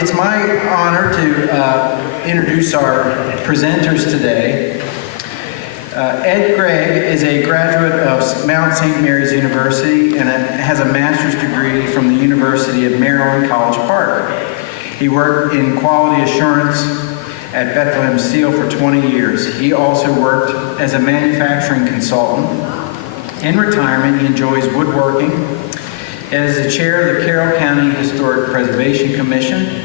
It's my honor to introduce our presenters today. Ed Gregg is a graduate of Mount St. Mary's University and has a master's degree from the University of Maryland, College Park. He worked in quality assurance at Bethlehem Steel for 20 years. He also worked as a manufacturing consultant. In retirement, he enjoys woodworking and is the chair of the Carroll County Historic Preservation Commission.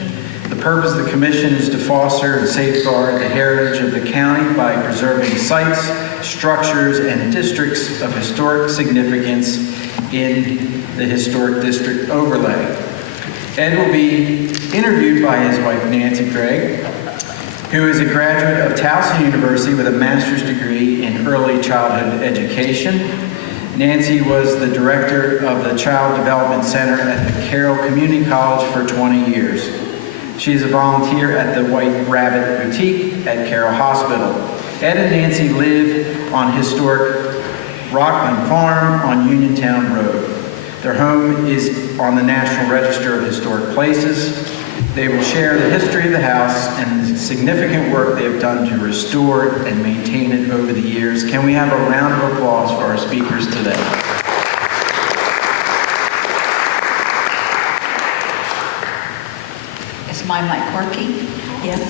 The purpose of the commission is to foster and safeguard the heritage of the county by preserving sites, structures, and districts of historic significance in the Historic District overlay. Ed will be interviewed by his wife, Nancy Gregg, who is a graduate of Towson University with a master's degree in early childhood education. Nancy was the director of the Child Development Center at the Carroll Community College for 20 years. She is a volunteer at the White Rabbit Boutique at Carroll Hospital. Ed and Nancy live on historic Rockland Farm on Uniontown Road. Their home is on the National Register of Historic Places. They will share the history of the house and the significant work they have done to restore it and maintain it over the years. Can we have a round of applause for our speakers today? Is my mic working? Yes.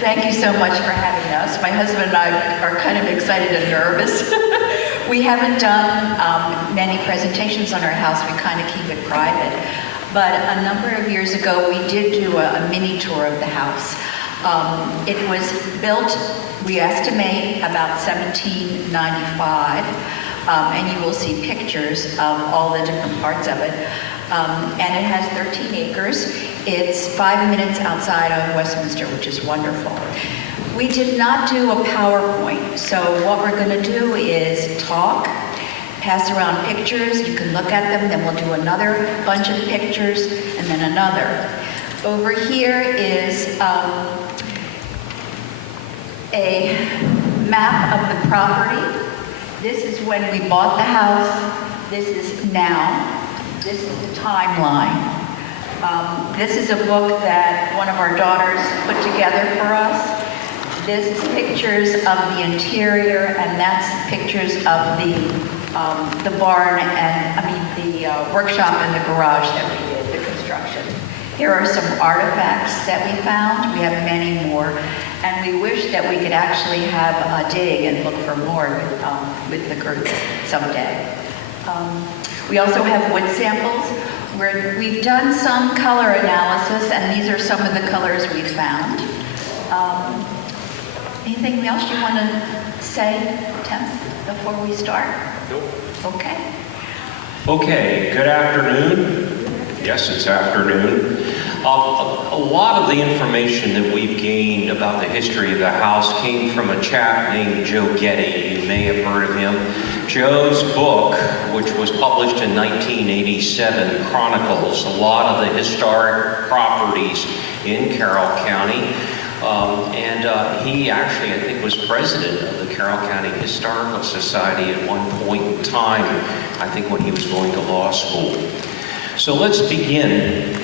Thank you so much for having us. My husband and I are kind of excited and nervous. We haven't done many presentations on our house. We kind of keep it private. But a number of years ago, we did do a mini tour of the house. It was built, we estimate, about 1795. And you will see pictures of all the different parts of it. And it has 13 acres. It's 5 minutes outside of Westminster, which is wonderful. We did not do a PowerPoint, so what we're going to do is talk, pass around pictures. You can look at them, then we'll do another bunch of pictures, and then another. Over here is a map of the property. This is when we bought the house. This is now. This is the timeline. This is a book that one of our daughters put together for us. This is pictures of the interior, and that's pictures of the barn and, the workshop and the garage that we did, the construction. Here are some artifacts that we found. We have many more. And we wish that we could actually have a dig and look for more with the group someday. We also have wood samples where we've done some color analysis, and these are some of the colors we found. Anything else you want to say, Tim, before we start? Nope. Okay. Okay, good afternoon. Yes, it's afternoon. A lot of the information that we've gained about the history of the house came from a chap named Joe Getty. You may have heard of him. Joe's book, which was published in 1987, chronicles a lot of the historic properties in Carroll County. He actually, I think, was president of the Carroll County Historical Society at one point in time, I think when he was going to law school. So let's begin.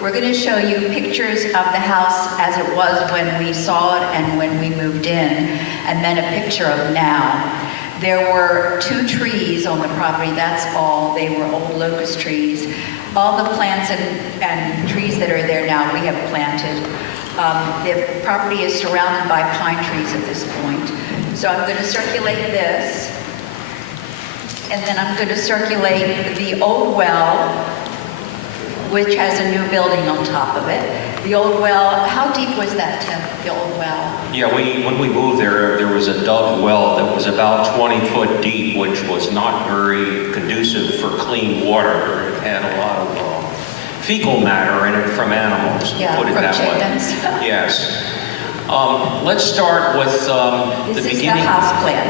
We're going to show you pictures of the house as it was when we saw it and when we moved in, and then a picture of now. There were 2 trees on the property, that's all. They were old locust trees. All the plants and trees that are there now, we have planted. The property is surrounded by pine trees at this point. So I'm going to circulate this, and then I'm going to circulate the old well, which has a new building on top of it. The old well, how deep was that, Tim, the old well? Yeah, when we moved there was a dug well that was about 20 foot deep, which was not very conducive for clean water. It had a lot of fecal matter in it from animals, yeah, put it from that chickens. way. Yes. Let's start with the beginning. This is the house plan.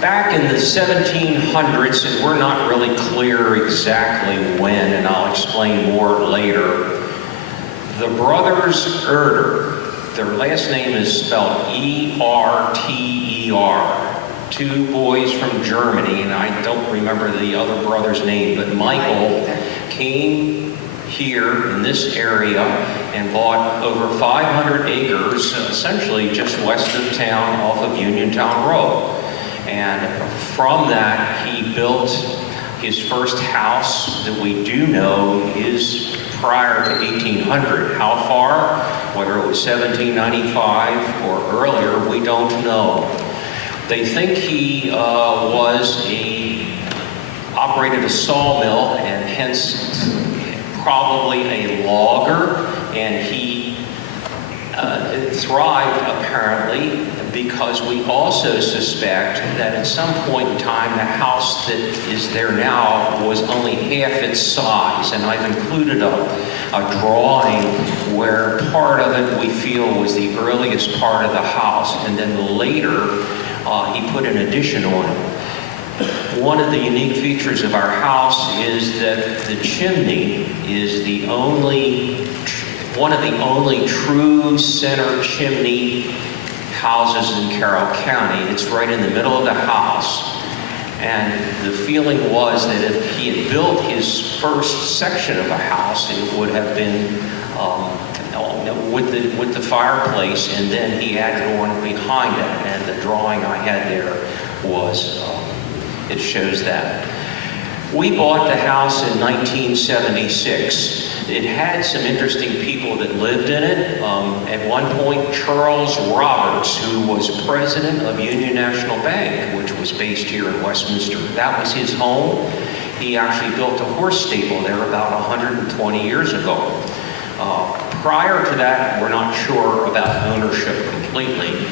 Back in the 1700s, and we're not really clear exactly when, and I'll explain more later, the brothers Erter, their last name is spelled E-R-T-E-R, two boys from Germany, and I don't remember the other brother's name, but Michael came here in this area and bought over 500 acres, essentially just west of town off of Uniontown Road. And from that, he built his first house that we do know is prior to 1800. How far, whether it was 1795 or earlier, we don't know. They think he operated a sawmill and hence probably a logger, and he thrived apparently because we also suspect that at some point in time the house that is there now was only half its size, and I've included a drawing where part of it we feel was the earliest part of the house, and then later he put an addition on it. One of the unique features of our house is that the chimney is one of the only true center chimney houses in Carroll County. It's right in the middle of the house. And the feeling was that if he had built his first section of a house, it would have been with the fireplace, and then he added on behind it. And the drawing I had there was, it shows that. We bought the house in 1976. It had some interesting people that lived in it. At one point, Charles Roberts, who was president of Union National Bank, which was based here in Westminster, that was his home. He actually built a horse stable there about 120 years ago. Prior to that, we're not sure about ownership completely.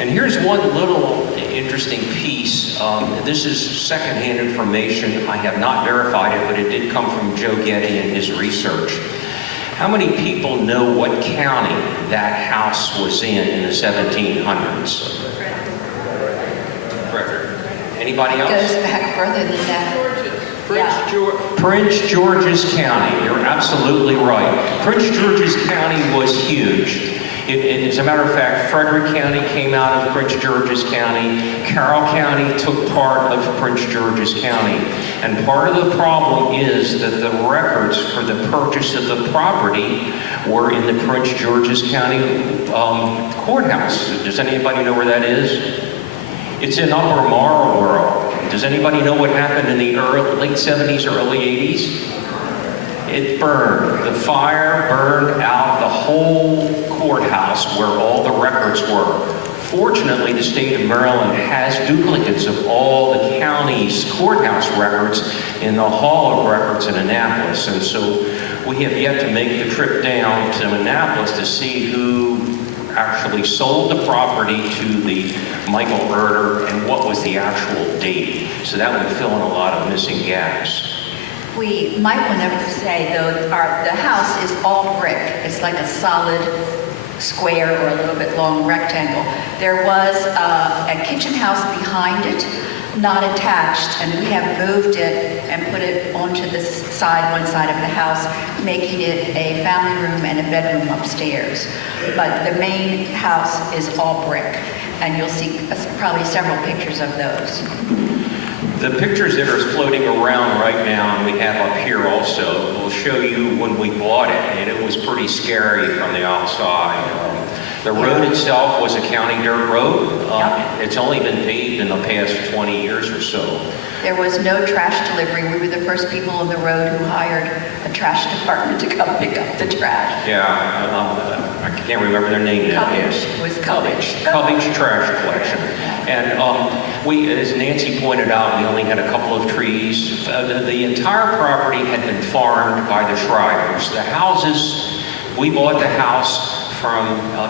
And here's one little interesting piece. This is secondhand information. I have not verified it, but it did come from Joe Getty and his research. How many people know what county that house was in the 1700s? Anybody else? It goes back further than that. Prince George's County. You're absolutely right. Prince George's County was huge. As a matter of fact, Frederick County came out of Prince George's County. Carroll County took part of Prince George's County. And part of the problem is that the records for the purchase of the property were in the Prince George's County courthouse. Does anybody know where that is? It's in Upper Marlboro. Does anybody know what happened in the late 70s, early 80s? It burned. The fire burned out the whole courthouse where all the records were. Fortunately, the state of Maryland has duplicates of all the county's courthouse records in the Hall of Records in Annapolis. And so we have yet to make the trip down to Annapolis to see who actually sold the property to the Michael Herder and what was the actual date. So that would fill in a lot of missing gaps. We might want to say, though, the house is all brick. It's like a solid square or a little bit long rectangle. There was a kitchen house behind it, not attached, and we have moved it and put it onto the one side of the house, making it a family room and a bedroom upstairs. But the main house is all brick, and you'll see probably several pictures of those. The pictures that are floating around right now, and we have up here also, will show you when we bought it, and it was pretty scary from the outside. The road itself was a county dirt road. It's only been paved in the past 20 years or so. There was no trash delivery. We were the first people on the road who hired a trash department to come pick up the trash. Yeah, I can't remember their name now. Cubbage. It was Cubbage. Cubbage trash collection. And as Nancy pointed out, we only had a couple of trees. The entire property had been farmed by the Shrivers. The houses, we bought the house from,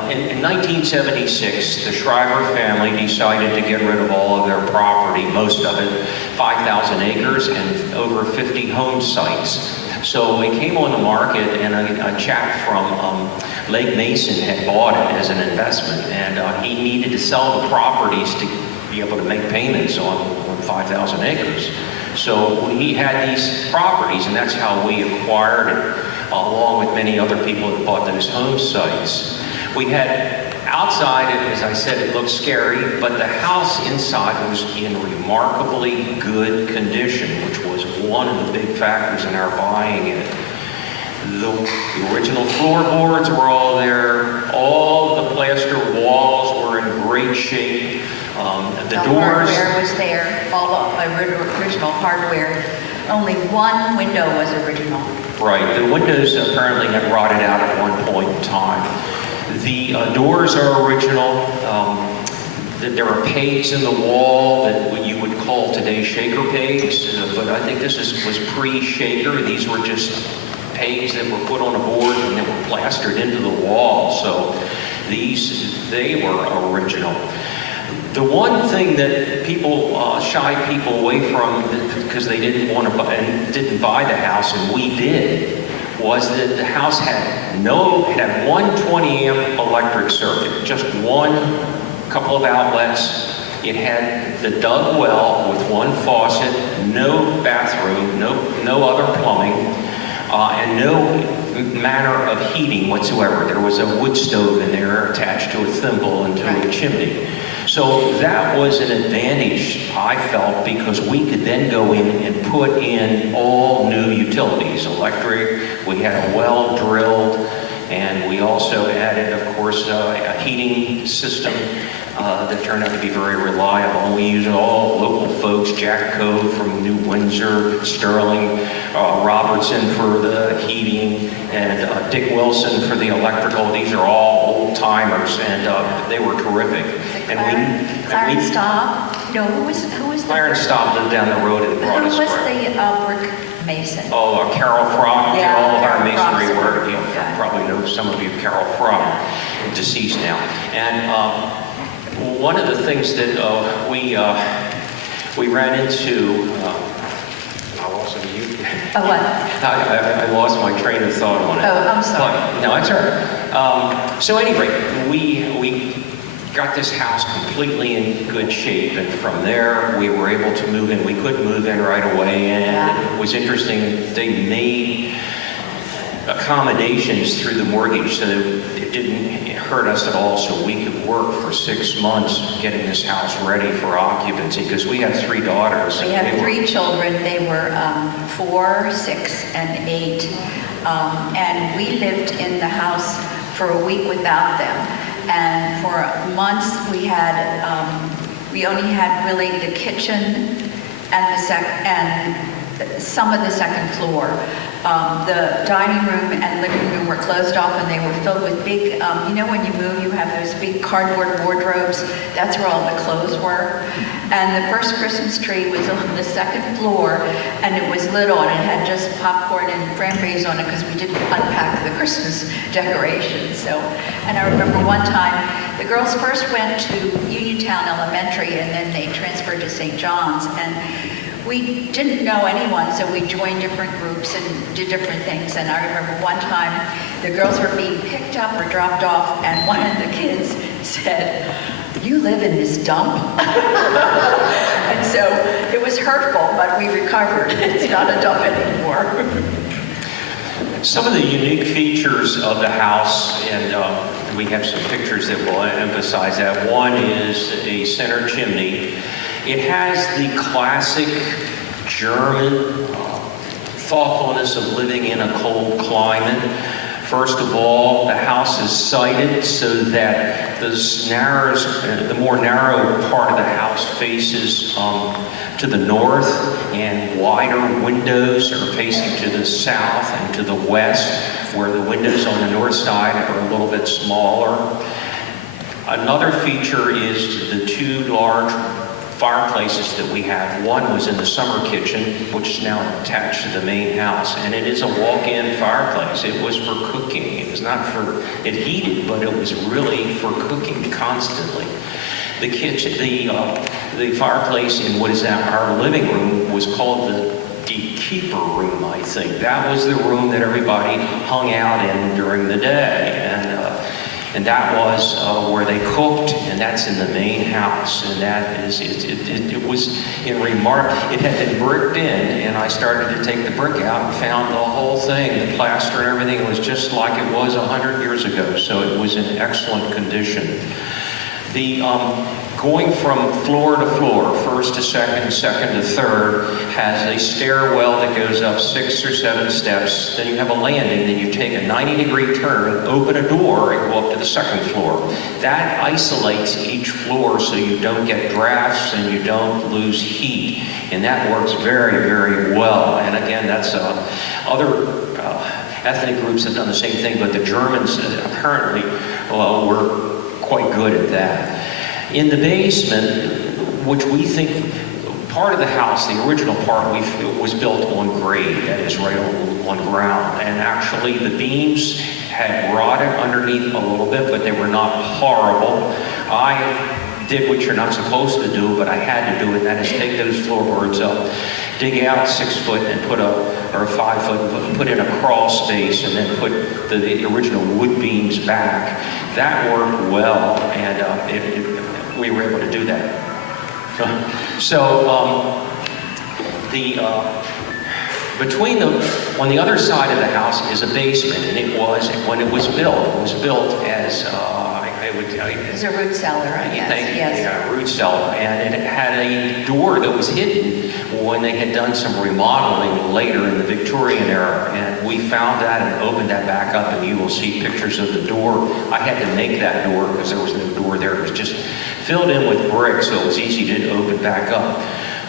in 1976, the Shriver family decided to get rid of all of their property, most of it, 5,000 acres and over 50 home sites. So it came on the market, and a chap from Lake Mason had bought it as an investment, and he needed to sell the properties to be able to make payments on 5,000 acres. So he had these properties, and that's how we acquired it, along with many other people that bought those home sites. We had Outside, as I said, it looked scary, but the house inside was in remarkably good condition, which was one of the big factors in our buying it. The original floorboards were all there. All the plaster walls were in great shape. The doors. Hardware was there, all the original hardware. Only one window was original. Right, the windows apparently had rotted out at one point in time. The doors are original. There are pegs in the wall that what you would call today shaker pegs, but I think this was pre-shaker. These were just pegs that were put on a board and that were plastered into the wall. So they were original. The one thing that people shied people away from because they didn't want to buy and didn't buy the house, and we did, was that the house had one 20 amp electric circuit, just one couple of outlets. It had the dug well with one faucet, no bathroom, no other plumbing, and no manner of heating whatsoever. There was a wood stove in there attached to a thimble and to a chimney. So that was an advantage, I felt, because we could then go in and put in all new utilities, electric, we had a well drilled, and we also added, of course, a heating system that turned out to be very reliable. And we used all local folks, Jack Cove from New Windsor, Sterling, Robertson for the heating, and Dick Wilson for the electrical. These are all old timers, and they were terrific. Clarence Staub? No, who was the... Clarence Staub lived down the road and brought us. Who was the brick mason? Oh, Carroll Frock. Yeah, all of our Carroll masonry Frock's work. You probably know some of you, Carroll Frock, deceased now. And one of the things that we ran into. Oh, what? I lost my train of thought on it. Oh, I'm sorry. But, no, it's all right. So anyway, we got this house completely in good shape, and from there we were able to move in. We could move in right away, and it was interesting. They made accommodations through the mortgage so that it didn't hurt us at all, so we could work for 6 months getting this house ready for occupancy, because we have 3 daughters. We have 3 children. They were 4, 6, and 8. And we lived in the house for a week without them. And for months we only had really the kitchen and some of the second floor. The dining room and living room were closed off, and they were filled with big, when you move, you have those big cardboard wardrobes. That's where all the clothes were. And the first Christmas tree was on the second floor, and it was little, and it had just popcorn and cranberries on it because we didn't unpack the Christmas decorations. So, and I remember one time, the girls first went to Uniontown Elementary, and then they transferred to St. John's, and we didn't know anyone, so we joined different groups and did different things. And I remember one time the girls were being picked up or dropped off, and one of the kids said, "You live in this dump?" And so it was hurtful, but we recovered. It's not a dump anymore. Some of the unique features of the house, and we have some pictures that will emphasize that. One is a center chimney. It has the classic German thoughtfulness of living in a cold climate. First of all, the house is sited so that the more narrow part of the house faces to the north, and wider windows are facing to the south and to the west, where the windows on the north side are a little bit smaller. Another feature is the 2 large fireplaces that we have. One was in the summer kitchen, which is now attached to the main house, and it is a walk-in fireplace. It was for cooking. It was not for, it heated, but it was really for cooking constantly. The kitchen, the fireplace in what is now our living room was called the keeper room, I think. That was the room that everybody hung out in during the day, and And that was where they cooked, and that's in the main house. And that is, it was in remark, it had been bricked in, and I started to take the brick out and found the whole thing, the plaster and everything was just like it was 100 years ago. So it was in excellent condition. The going from floor to floor, first to second, second to third, has a stairwell that goes up 6 or 7 steps. Then you have a landing, then you take a 90-degree turn, open a door, and go up to the second floor. That isolates each floor so you don't get drafts and you don't lose heat. And that works very, very well. And again, that's other ethnic groups have done the same thing, but the Germans apparently were quite good at that. In the basement, which we think, part of the house, the original part, was built on grade, that is right on ground. And actually the beams had rotted underneath a little bit, but they were not horrible. I did what you're not supposed to do, but I had to do it, and that is take those floorboards up, dig out 6 foot and put up, or 5 foot, put in a crawl space, and then put the original wood beams back. That worked well, and we were able to do that. So on the other side of the house is a basement, and it was, when it was built as It was a root cellar, I guess. Thank you. Yes. Yeah, root cellar, and it had a door that was hidden when they had done some remodeling later in the Victorian era, and we found that and opened that back up, and you will see pictures of the door. I had to make that door because there was no door there. It was just filled in with brick, so it was easy to open back up.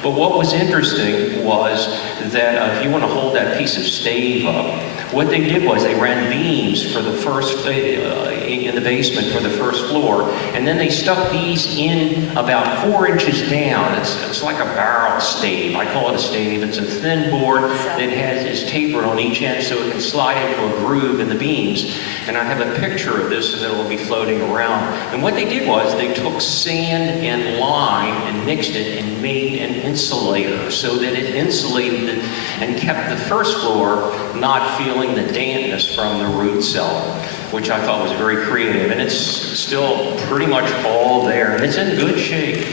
But what was interesting was that if you want to hold that piece of stave up, what they did was they ran beams for the first, in the basement for the first floor, and then they stuck these in about 4 inches down. It's like a barrel stave. I call it a stave. It's a thin board that is tapered on each end so it can slide into a groove in the beams. And I have a picture of this that will be floating around. And what they did was they took sand and lime and mixed it and made an insulator so that it insulated it and kept the first floor not feeling the dampness from the root cellar, which I thought was very creative. And it's still pretty much all there, and it's in good shape.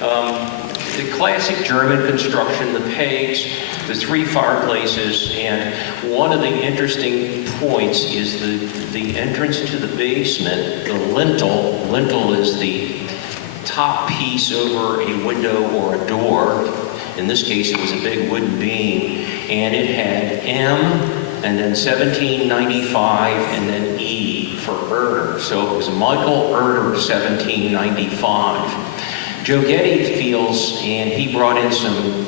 The classic German construction, the pegs, the 3 fireplaces, and one of the interesting points is the entrance to the basement, the lintel. Lintel is the top piece over a window or a door. In this case, it was a big wooden beam, and it had M, and then 1795, and then E for Erder. So it was Michael Erder, 1795. Joe Getty feels, and he brought in some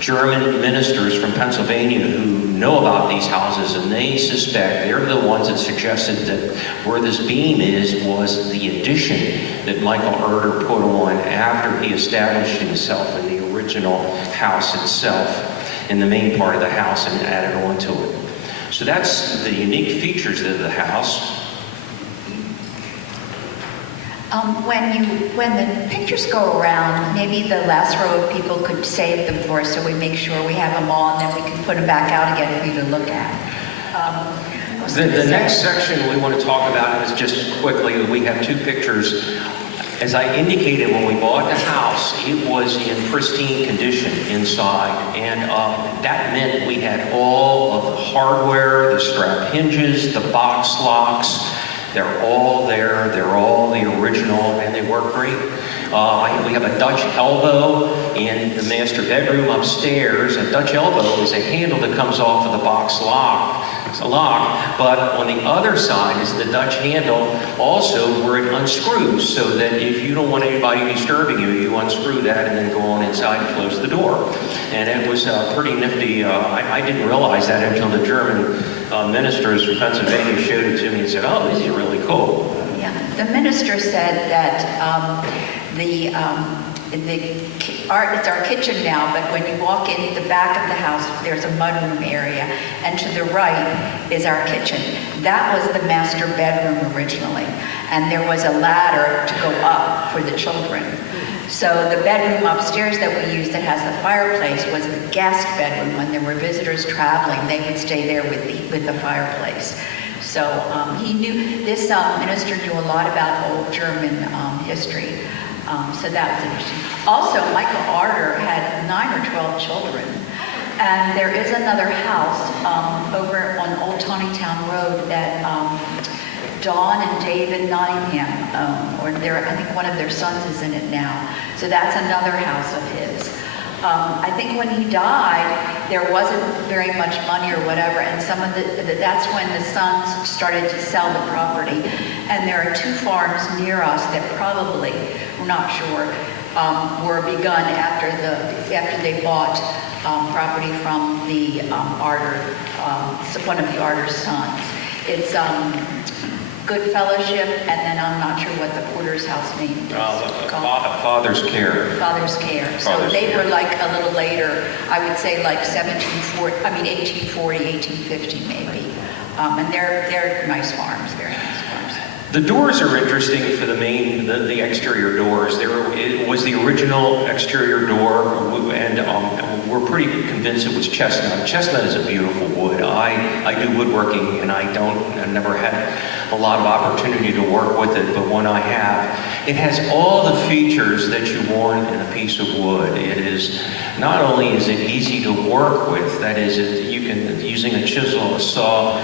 German ministers from Pennsylvania who know about these houses, and they suspect, they're the ones that suggested that where this beam was the addition that Michael Erder put on after he established himself in the original house itself, in the main part of the house, and added on to it. So that's the unique features of the house. When the pictures go around, maybe the last row of people could save them for us so we make sure we have them all, and then we can put them back out again for you to look at. The next section we want to talk about is just quickly, we have 2 pictures. As I indicated, when we bought the house, it was in pristine condition inside, and that meant we had all of the hardware, the strap hinges, the box locks. They're all there, they're all the original, and they work great. We have a Dutch elbow in the master bedroom upstairs. A Dutch elbow is a handle that comes off of the box lock. It's a lock, but on the other side is the Dutch handle also where it unscrews, so that if you don't want anybody disturbing you, you unscrew that and then go on inside and close the door. And it was pretty nifty. I didn't realize that until the German ministers from Pennsylvania showed it to me and said, "Oh, this is really cool." Yeah, the minister said that it's our kitchen now, but when you walk in the back of the house, there's a mudroom area, and to the right is our kitchen. That was the master bedroom originally, and there was a ladder to go up for the children. So the bedroom upstairs that we used that has the fireplace was the guest bedroom. When there were visitors traveling, they would stay there with the fireplace. So he knew, this minister knew a lot about old German history. So that was interesting. Also, Michael Arter had 9 or 12 children. And there is another house over on Old Uniontown Road that Dawn and David Nottingham own, or I think one of their sons is in it now. So that's another house of his. I think when he died, there wasn't very much money or whatever, and that's when the sons started to sell the property. And there are 2 farms near us that probably, we're not sure, were begun after they bought property from the one of the Arter's sons. It's Good Fellowship, and then I'm not sure what the Porter's house name is called. Father's Care. Father's Care. So they were like a little later, I would say like 1840, 1850 maybe. And they're nice farms, very nice farms. The doors are interesting for the exterior doors. It was the original exterior door, and we're pretty convinced it was chestnut. Chestnut is a beautiful wood. I do woodworking, and I never had a lot of opportunity to work with it, but when I have, it has all the features that you want in a piece of wood. It is, not only is it easy to work with, that is, you can, using a chisel, a saw,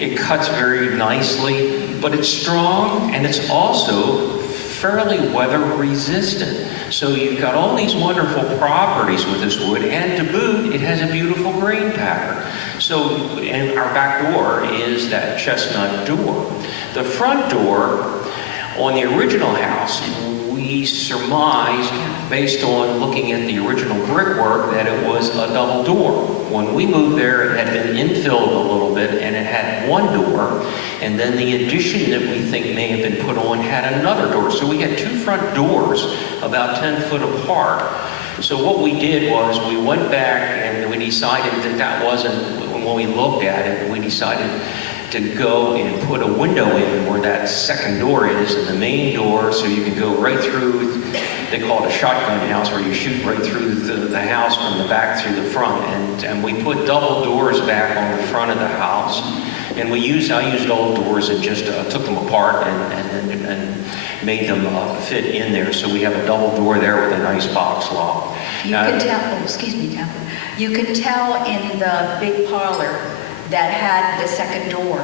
it cuts very nicely, but it's strong, and it's also fairly weather resistant. So you've got all these wonderful properties with this wood, and to boot, it has a beautiful grain pattern. So, and our back door is that chestnut door. The front door on the original house, we surmised, based on looking at the original brickwork, that it was a double door. When we moved there, it had been infilled a little bit, and it had one door, and then the addition that we think may have been put on had another door. So we had 2 front doors about 10 foot apart. So what we did was we went back and we decided that wasn't, when we looked at it, we decided to go and put a window in where that second door is, and the main door, so you can go right through. They call it a shotgun house, where you shoot right through the house from the back through the front. And we put double doors back on the front of the house. And I used old doors and just took them apart and made them fit in there. So we have a double door there with a nice box lock. You can tell, excuse me, Catherine. You can tell in the big parlor that had the second door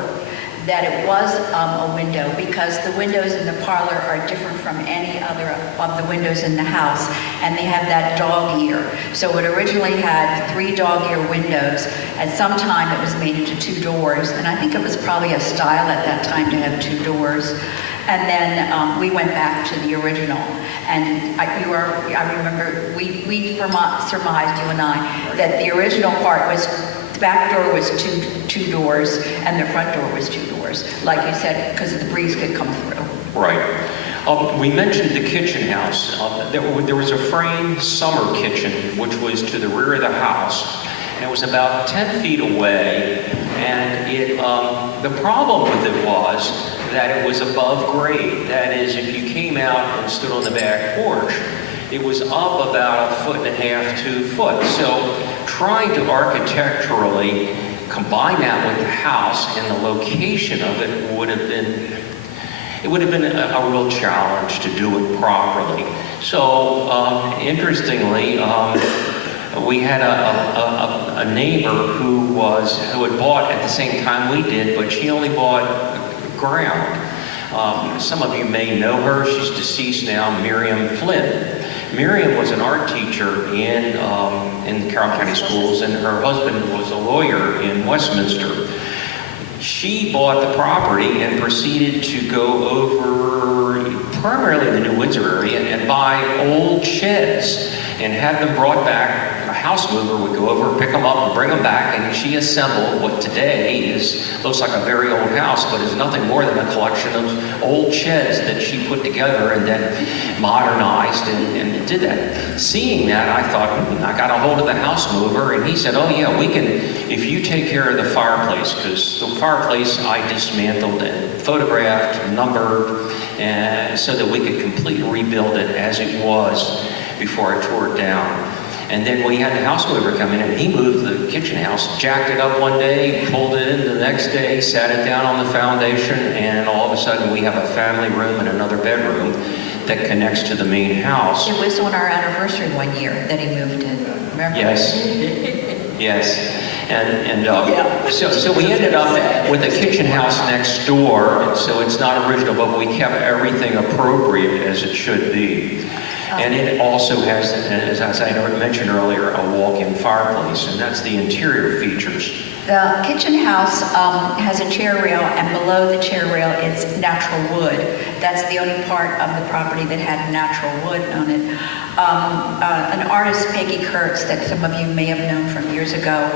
that it was a window, because the windows in the parlor are different from any other of the windows in the house, and they have that dog ear. So it originally had 3 dog ear windows. At some time it was made into 2 doors, and I think it was probably a style at that time to have 2 doors. And then we went back to the original. And I remember we surmised, you and I, that the original part was, the back door was two doors, and the front door was 2 doors, like you said, because the breeze could come through. Right. We mentioned the kitchen house. There was a framed summer kitchen, which was to the rear of the house, and it was about 10 feet away. And the problem with it was that it was above grade. That is, if you came out and stood on the back porch, it was up about 1.5 feet, 2 foot. So trying to architecturally combine that with the house and the location of it would have been a real challenge to do it properly. So interestingly, we had a neighbor who had bought at the same time we did, but she only bought ground. Some of you may know her. She's deceased now, Miriam Flynn. Miriam was an art teacher in the Carroll County Schools, and her husband was a lawyer in Westminster. She bought the property and proceeded to go over primarily the New Windsor area and buy old sheds and have them brought back. A house mover would go over, pick them up, and bring them back, and she assembled what today looks like a very old house, but is nothing more than a collection of old sheds that she put together and then modernized and did that. Seeing that, I thought, I got a hold of the house mover, and he said, oh yeah, we can, if you take care of the fireplace, because the fireplace I dismantled and photographed, numbered, and so that we could completely rebuild it as it was before I tore it down. And then we had the house mover come in, and he moved the kitchen house, jacked it up one day, pulled it in the next day, sat it down on the foundation, and all of a sudden we have a family room and another bedroom that connects to the main house. It was on our anniversary one year that he moved in, remember? Yes. Yes. And Yeah. so we ended up with a kitchen house next door, and so it's not original, but we kept everything appropriate as it should be. And it also has, as I mentioned earlier, a walk-in fireplace, and that's the interior features. The kitchen house has a chair rail, and below the chair rail is natural wood. That's the only part of the property that had natural wood on it. An artist, Peggy Kurtz, that some of you may have known from years ago,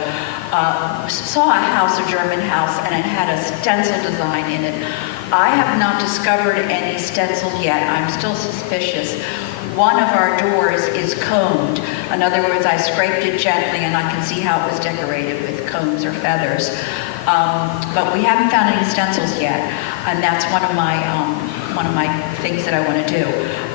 saw a house, a German house, and it had a stencil design in it. I have not discovered any stencil yet. I'm still suspicious. One of our doors is combed. In other words, I scraped it gently and I can see how it was decorated with combs or feathers. But we haven't found any stencils yet, and that's one of my things that I want to do.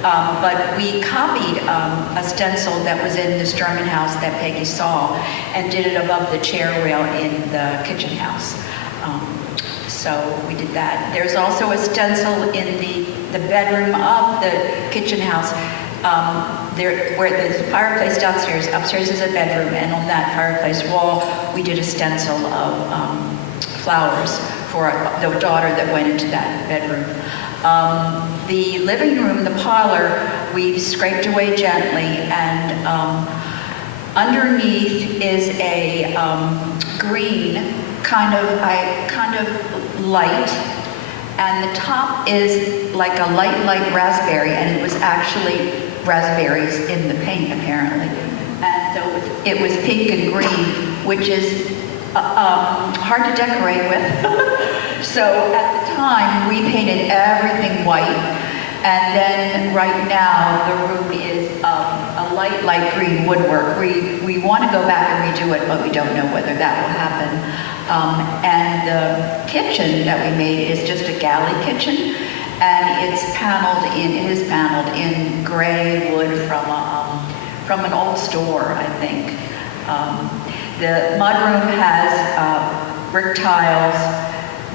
But we copied a stencil that was in this German house that Peggy saw and did it above the chair rail in the kitchen house. So we did that. There's also a stencil in the bedroom of the kitchen house. Where there's a fireplace downstairs, upstairs is a bedroom, and on that fireplace wall, we did a stencil of flowers for the daughter that went into that bedroom. The living room, the parlor, we've scraped away gently, and underneath is a green, kind of light, and the top is like a light raspberry, and it was actually raspberries in the paint apparently. And so it was pink and green, which is hard to decorate with. So at the time we painted everything white, and then right now the room is a light green woodwork. We want to go back and redo it, but we don't know whether that will happen. And the kitchen that we made is just a galley kitchen, and it is paneled in gray wood from an old store, I think. The mudroom has brick tiles.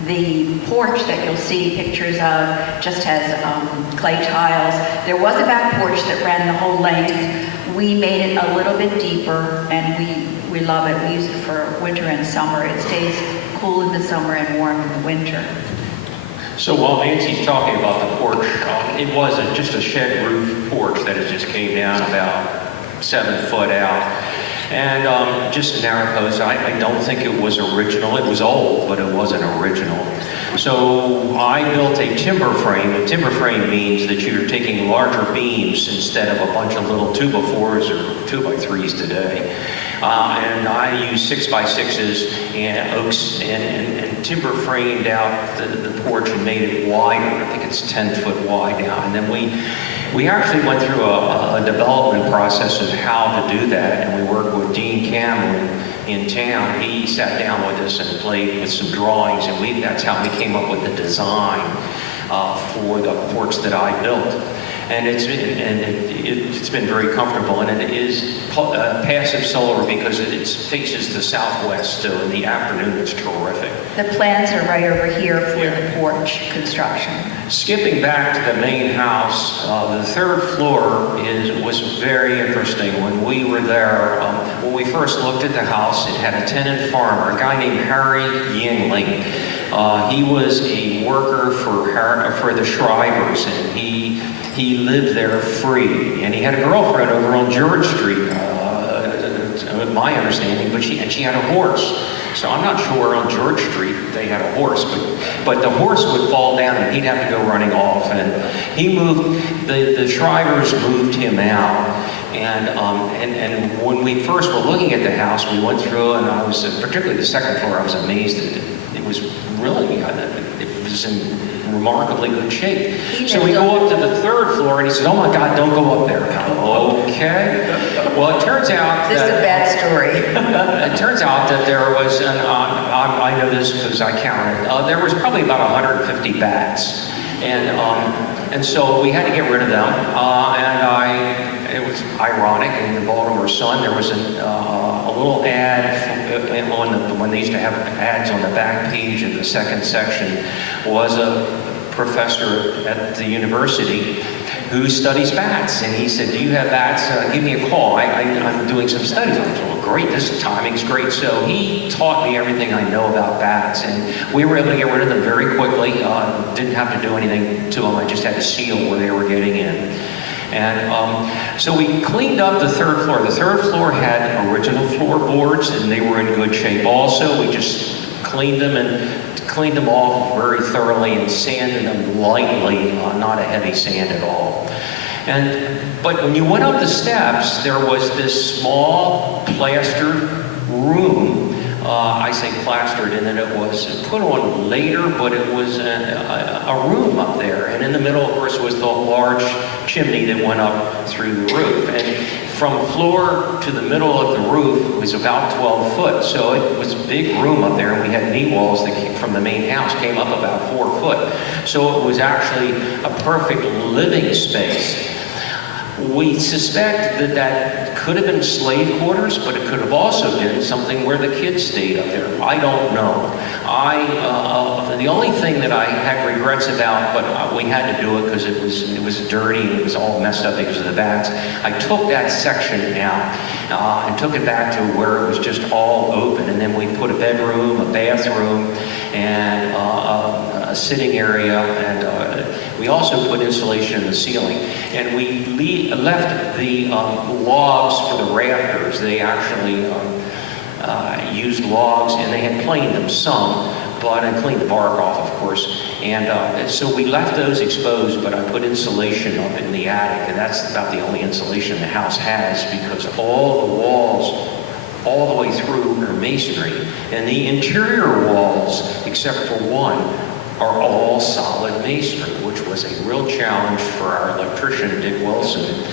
The porch that you'll see pictures of just has clay tiles. There was a back porch that ran the whole length. We made it a little bit deeper, and we love it. We use it for winter and summer. It stays cool in the summer and warm in the winter. So while Nancy's talking about the porch, it was just a shed roof porch that it just came down about 7 foot out. And just a narrow post. I don't think it was original. It was old, but it wasn't original. So I built a timber frame. A timber frame means that you're taking larger beams instead of a bunch of little 2x4s or 2x3s today. And I used 6x6s and oaks and timber framed out the porch and made it wider. I think it's 10 foot wide now. And then we actually went through a development process of how to do that, and we worked with Dean Cameron in town. He sat down with us and played with some drawings, and that's how we came up with the design for the porch that I built. And it's been very comfortable, and it is passive solar because it faces the southwest, so in the afternoon it's terrific. The plans are right over here for the porch construction. Skipping back to the main house, the third floor was very interesting. When we were there, when we first looked at the house, it had a tenant farmer, a guy named Harry Yingling. He was a worker for the Shrivers, and he lived there free, and he had a girlfriend over on George Street, my understanding, but she had a horse. So I'm not sure on George Street they had a horse, but the horse would fall down and he'd have to go running off. And he moved, the Shrivers moved him out. And when we first were looking at the house, we went through, and I was, particularly the second floor, I was amazed at it. It was really, it was in remarkably good shape. So we go up to the third floor, and he says, "Oh my God, don't go up there." Okay. Well, it turns out this is a bad story. It turns out that there was, I know this because I counted, there was probably about 150 bats. And so we had to get rid of them. it's ironic, in the Baltimore Sun, there was a little ad when they used to have ads on the back page of the second section, was a professor at the university who studies bats, and he said, "Do you have bats? Give me a call. I'm doing some studies." I said, "Well, great, this timing's great." So he taught me everything I know about bats, and we were able to get rid of them very quickly. Didn't have to do anything to them. I just had to seal where they were getting in. And so we cleaned up the third floor. The third floor had original floorboards, and they were in good shape also. We just cleaned them off very thoroughly and sanded them lightly, not a heavy sand at all. But when you went up the steps, there was this small plastered room. I say plastered, and then it was put on later, but it was a room up there. And in the middle, of course, was the large chimney that went up through the roof. And from floor to the middle of the roof was about 12 foot. So it was a big room up there, and we had knee walls that came from the main house, came up about 4 foot. So it was actually a perfect living space. We suspect that that could have been slave quarters, but it could have also been something where the kids stayed up there. I don't know. The only thing that I had regrets about, but we had to do it because it was dirty and it was all messed up because of the bats. I took that section out and took it back to where it was just all open, and then we put a bedroom, a bathroom, and a sitting area, and we also put insulation in the ceiling. And we left the logs for the rafters. They actually used logs, and they had planed them some, but I cleaned the bark off, of course. And so we left those exposed, but I put insulation up in the attic, and that's about the only insulation the house has, because all the walls all the way through are masonry. And the interior walls, except for one, are all solid masonry, which was a real challenge for our electrician, Dick Wilson,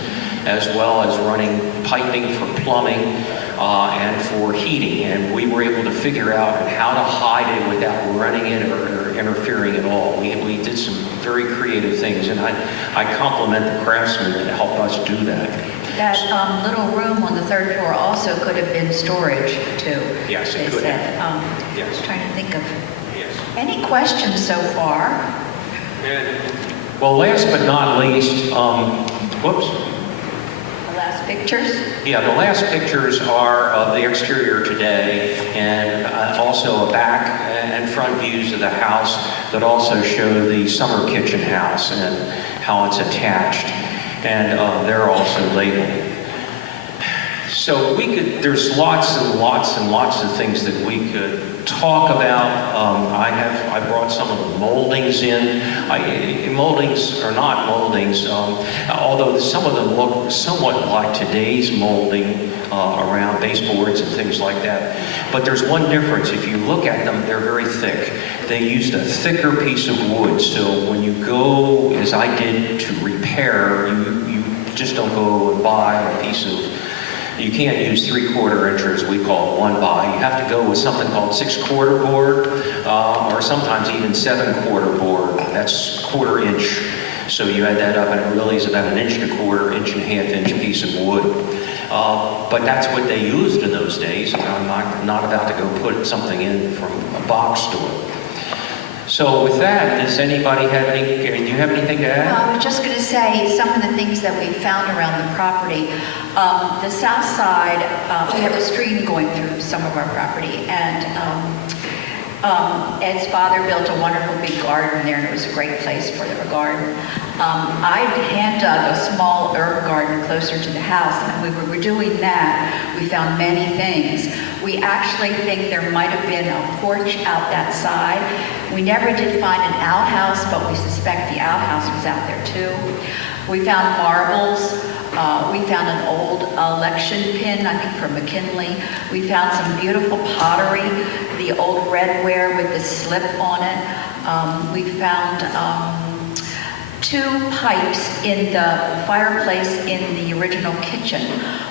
as well as running piping for plumbing and for heating. And we were able to figure out how to hide it without running it or interfering at all. We did some very creative things, and I compliment the craftsmen that helped us do that. That little room on the third floor also could have been storage, too. Yes, it could have. Yes. Trying to think of any questions so far. Well, last but not least, whoops. The last pictures? Yeah, the last pictures are of the exterior today, and also a back and front views of the house that also show the summer kitchen house and how it's attached. And they're also labeled. So there's lots and lots and lots of things that we could talk about. I brought some of the moldings in. Moldings are not moldings, although some of them look somewhat like today's molding around baseboards and things like that. But there's one difference. If you look at them, they're very thick. They used a thicker piece of wood, so when you go, as I did, to repair, you just don't go and buy a piece of. You can't use 3/4 inch, as we call it, 1x. You have to go with something called 6/4 board, or sometimes even 7/4 board. That's 1/4 inch. So you add that up, and it really is about 1 1/4 inch, 1.5 inch piece of wood. But that's what they used in those days, and I'm not about to go put something in from a box store. So with that, does anybody have do you have anything to add? I was just going to say some of the things that we found around the property. The south side, we have a stream going through some of our property, and Ed's father built a wonderful big garden there, and it was a great place for the garden. I hand dug a small herb garden closer to the house, and when we were doing that, we found many things. We actually think there might have been a porch out that side. We never did find an outhouse, but we suspect the outhouse was out there too. We found marbles. We found an old election pin, I think from McKinley. We found some beautiful pottery, the old redware with the slip on it. We found 2 pipes in the fireplace in the original kitchen.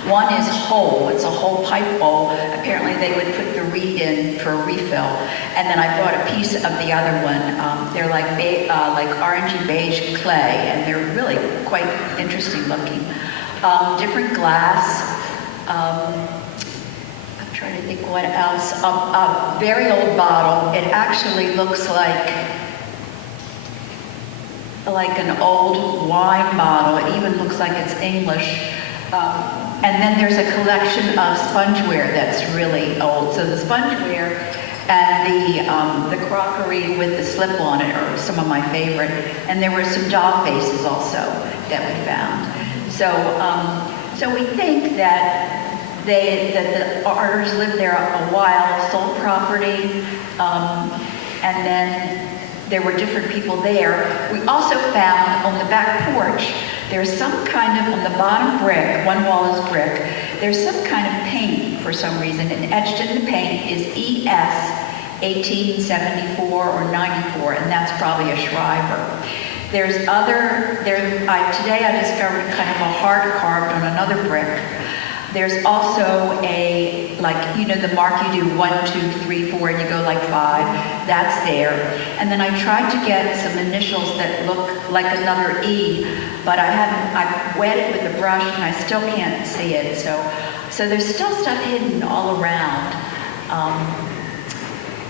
One is whole, it's a whole pipe bowl. Apparently they would put the reed in for a refill. And then I brought a piece of the other one. They're like orangey beige clay, and they're really quite interesting looking. different glass. I'm trying to think what else. A very old bottle. It actually looks like an old wine bottle. It even looks like it's English. And then there's a collection of spongeware that's really old. So the spongeware and the crockery with the slip on it are some of my favorite. And there were some doll faces also that we found. So we think that the artists lived there a while, sold property, and then there were different people there. We also found on the back porch, there's some kind of, on the bottom brick, one wall is brick, there's some kind of paint for some reason, and etched in the paint is ES 1874 or 94, and that's probably a Shriver. Today I discovered kind of a heart carved on another brick. There's also the mark you do 1, 2, 3, 4, and you go like 5. That's there. And then I tried to get some initials that look like another E, but I wet it with a brush and I still can't see it. So there's still stuff hidden all around.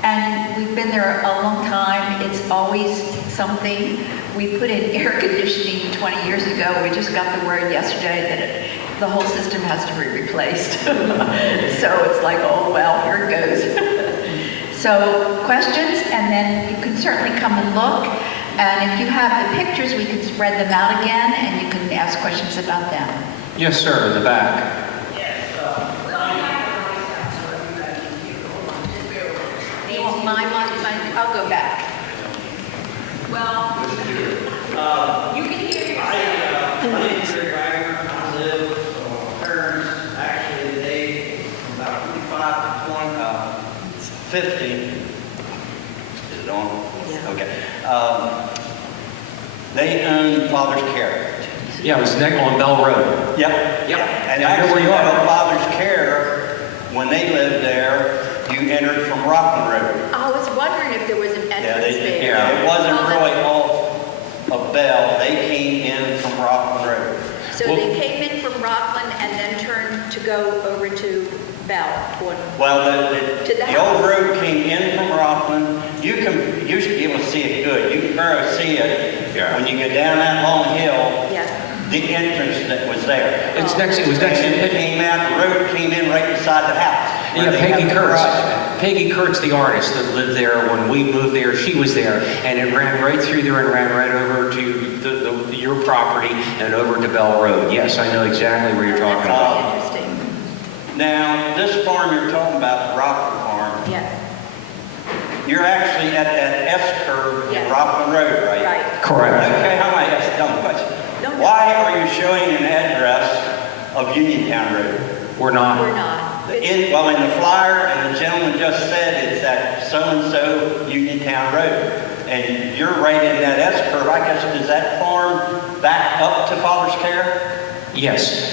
And we've been there a long time. It's always something. We put in air conditioning 20 years ago. We just got the word yesterday that the whole system has to be replaced. So it's like, oh, well, here it goes. So questions, and then you can certainly come and look. And if you have the pictures, we can spread them out again, and you can ask questions about them. Yes, sir, in the back. Do you want mine? I'll go back. Well, you can hear my name is Gregg. I live on parents. Actually, they about 25 to 50. Is it on? Yeah. Okay. They own Father's Care. Yeah, it was on Bell Road. Yep. I And know actually, where you are. Father's Care, when they lived there, you entered from Rockland Road. I was wondering if there was an entrance there. Yeah, it wasn't really off of Bell. They came in from Rockland Road. So they came in from Rockland and then turned to go over to Bell. Well, the old road came in from Rockland. You should be able to see it good. You can barely see it when you go down that long hill. Yeah. The entrance that was there. It was next It to came out. The road came in right beside the house. Yeah, Peggy Kurtz. Peggy Kurtz, the artist that lived there when we moved there, she was there, and it ran right through there and ran right over to your property and over to Bell Road. Yes, I know exactly where you're talking about. That's very interesting. Now, this farm you're talking about, Rockland Farm, Yeah. you're actually at that S curve Yeah. in Rockland Road, right? Right. Correct. Okay, how am I ask a dumb question? No. Why are you showing an address of Uniontown Road? We're not. We're not. In the flyer, and the gentleman just said it's at so-and-so Uniontown Road. And you're right in that S curve. I guess, does that farm back up to Father's Care? Yes,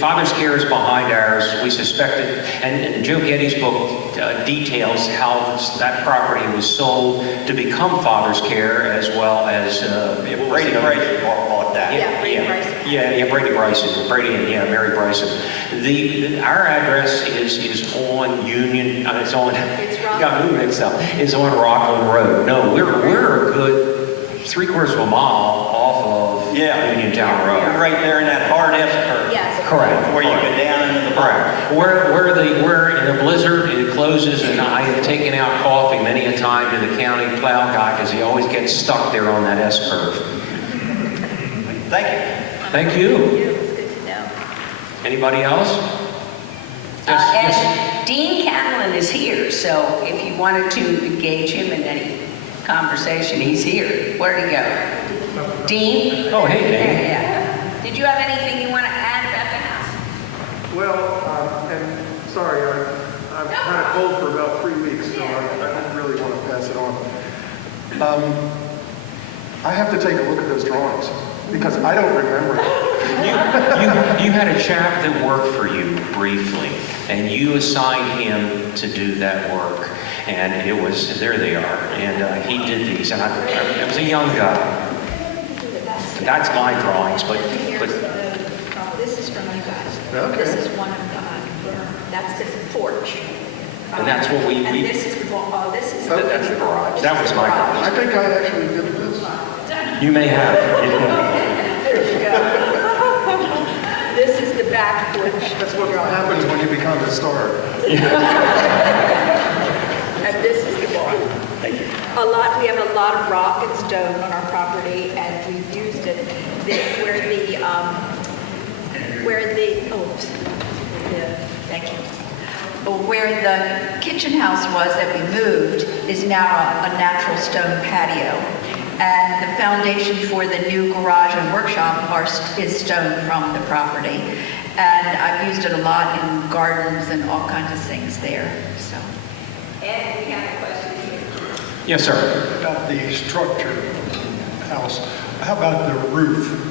Father's Care is behind ours. We suspected, and Joe Getty's book details how that property was sold to become Father's Care, as well as Brady Bryson bought that. Yeah, Brady Bryson. Yeah, Brady Bryson, Mary Bryson. Our address is on Union. It's on. It's Rockland. Got me mixed up. It's on Rockland Road. No, we're a good 3/4 of a mile off of Uniontown Road. You're right there in that hard S curve. Yes. Correct. Before you go down into the park. We're in a blizzard, it closes, and I have taken out coffee many a time to the county plow guy because he always gets stuck there on that S curve. Thank you. Thank you. It's good to know. Anybody else? And Dean Catlin is here, so if you wanted to engage him in any conversation, he's here. Where'd he go? Dean? Oh, hey, Dean. Yeah. Did you have anything you want to add about the house? Well, and sorry, I've had a cold for about 3 weeks, so I don't really want to pass it on. I have to take a look at those drawings because I don't remember them. You had a chap that worked for you briefly, and you assigned him to do that work. And there they are, and he did these, and I was a young guy. That's my drawings, but This is pictures from you guys. Okay. This is one of that's the porch. And that's what we- And this is the, this is. That's the garage. That was my I garage. think I actually did this. You may have. There you go. This is the back porch. That's what happens when you become historic. And this is the barn. We have a lot of rock and stone on our property, and we've used it where the kitchen house was that we moved is now a natural stone patio. And the foundation for the new garage and workshop is stone from the property. And I've used it a lot in gardens and all kinds of things there, so. Ed, we have a question here. Yes, sir. About the structure of the house, how about the roof?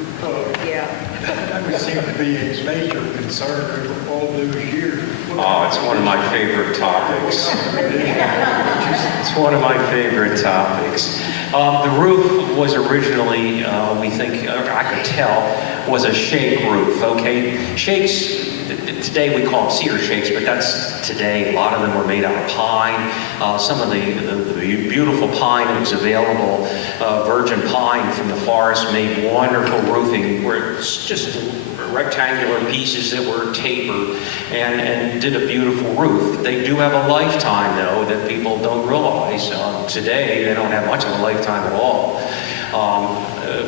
Yeah. That would seem to be a major concern over all those years. Oh, it's one of my favorite topics. It's one of my favorite topics. The roof was originally, we think, I could tell, was a shake roof, okay? Shakes, today we call them cedar shakes, but that's today. A lot of them were made out of pine. Some of the beautiful pine that was available, virgin pine from the forest, made wonderful roofing where it's just rectangular pieces that were tapered and did a beautiful roof. They do have a lifetime, though, that people don't realize. Today, they don't have much of a lifetime at all.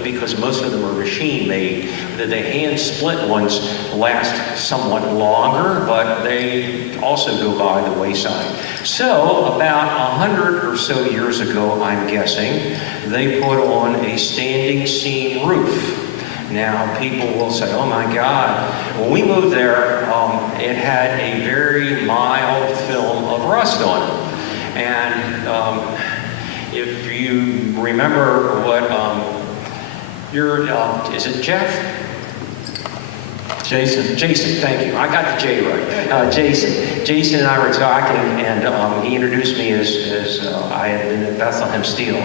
Because most of them are machine made. The hand split ones last somewhat longer, but they also go by the wayside. So about 100 or so years ago, I'm guessing, they put on a standing seam roof. Now people will say, oh my God, when we moved there, it had a very mild film of rust on it. And if you remember what is it Jeff? Jason, thank you. I got the J right. Jason and I were talking, and he introduced me as I had been at Bethlehem Steel.